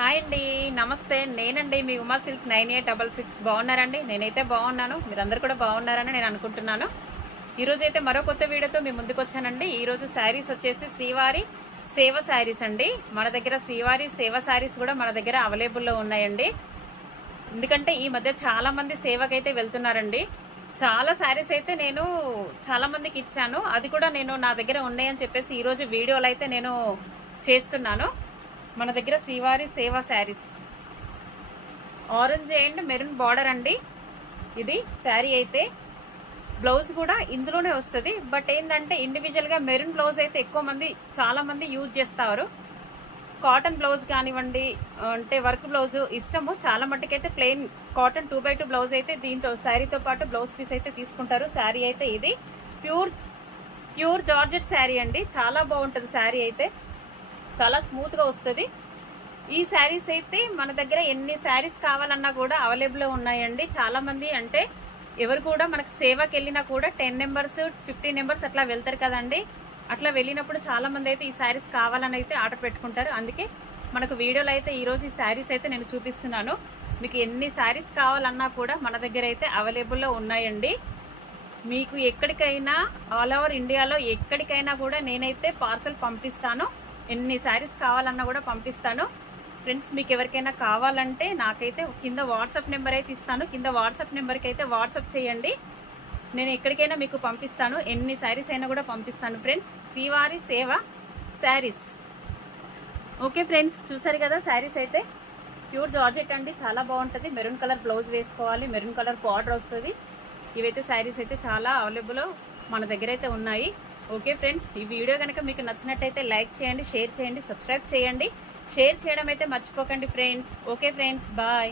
Hi అండి, నమస్తే. నేనండి మీ ఉమా సిల్క్ 9866. బాగున్నారండి? నేనైతే బాగున్నాను. మీరందరూ కూడా బాగున్నారని నేను అనుకుంటున్నాను. ఈరోజు అయితే మరో కొత్త వీడియోతో మీ ముందుకు వచ్చానండి. ఈరోజు శారీస్ వచ్చేసి శ్రీవారి సేవ శారీస్ అండి. మన దగ్గర శ్రీవారి సేవ శారీస్ కూడా మన దగ్గర అవైలబుల్లో ఉన్నాయండి. ఎందుకంటే ఈ మధ్య చాలా మంది సేవకైతే వెళ్తున్నారండి. చాలా శారీస్ అయితే నేను చాలా మందికి ఇచ్చాను. అది కూడా నేను నా దగ్గర ఉన్నాయని చెప్పేసి ఈరోజు వీడియోలు అయితే నేను చేస్తున్నాను. మన దగ్గర శ్రీవారి సేవ saris orange and maroon border అండి. ఇది శారీ అయితే బ్లౌజ్ కూడా ఇందులోనే వస్తుంది. బట్ ఏంటంటే ఇండివిజువల్ గా మెరూన్ బ్లౌజ్ అయితే ఎక్కువ మంది చాలా మంది యూజ్ చేస్తారు. కాటన్ బ్లౌజ్ కానివ్వండి, అంటే వర్క్ బ్లౌజ్ ఇష్టము. చాలా మట్టుకైతే ప్లెయిన్ కాటన్ 2x2 బ్లౌజ్ అయితే దీంతో శారీతో పాటు బ్లౌజ్ పీస్ అయితే తీసుకుంటారు. శారీ అయితే ఇది ప్యూర్ జార్జెట్ శారీ అండి. చాలా బాగుంటుంది శారీ అయితే, చాలా స్మూత్ గా వస్తుంది. ఈ శారీస్ అయితే మన దగ్గర ఎన్ని శారీస్ కావాలన్నా కూడా అవైలబుల్ ఉన్నాయండి. చాలా మంది అంటే ఎవరు కూడా మనకు సేవకి వెళ్ళినా కూడా 10 మెంబర్స్ 15 మెంబర్స్ అట్లా వెళ్తారు కదండి. అట్లా వెళ్ళినప్పుడు చాలా మంది అయితే ఈ శారీస్ కావాలని అయితే ఆర్డర్ పెట్టుకుంటారు. అందుకే మనకు వీడియోలో అయితే ఈరోజు ఈ శారీస్ అయితే నేను చూపిస్తున్నాను. మీకు ఎన్ని శారీస్ కావాలన్నా కూడా మన దగ్గర అయితే అవైలబుల్లో ఉన్నాయండి. మీకు ఎక్కడికైనా ఆల్ ఓవర్ ఇండియాలో ఎక్కడికైనా కూడా నేనైతే పార్సల్ పంపిస్తాను. ఎన్ని శారీస్ కావాలన్నా కూడా పంపిస్తాను. ఫ్రెండ్స్, మీకు ఎవరికైనా కావాలంటే నాకైతే కింద వాట్సాప్ నెంబర్ అయితే ఇస్తాను. కింద వాట్సాప్ నెంబర్కి అయితే వాట్సాప్ చేయండి. నేను ఎక్కడికైనా మీకు పంపిస్తాను. ఎన్ని శారీస్ అయినా కూడా పంపిస్తాను ఫ్రెండ్స్. శ్రీవారి సేవ శారీస్. ఓకే ఫ్రెండ్స్, చూసారు కదా శారీస్ అయితే ప్యూర్ జార్జెట్ అండి. చాలా బాగుంటుంది. మెరూన్ కలర్ బ్లౌజ్ వేసుకోవాలి, మెరూన్ కలర్ బార్డర్ వస్తుంది. ఇవైతే శారీస్ అయితే చాలా అవైలబుల్ మన దగ్గర అయితే ఉన్నాయి. ఓకే ఫ్రెండ్స్, ఈ వీడియో కనుక మీకు నచ్చినట్టయితే లైక్ చేయండి, షేర్ చేయండి, సబ్స్క్రైబ్ చేయండి. షేర్ చేయడం అయితే మర్చిపోకండి ఫ్రెండ్స్. Okay friends, bye.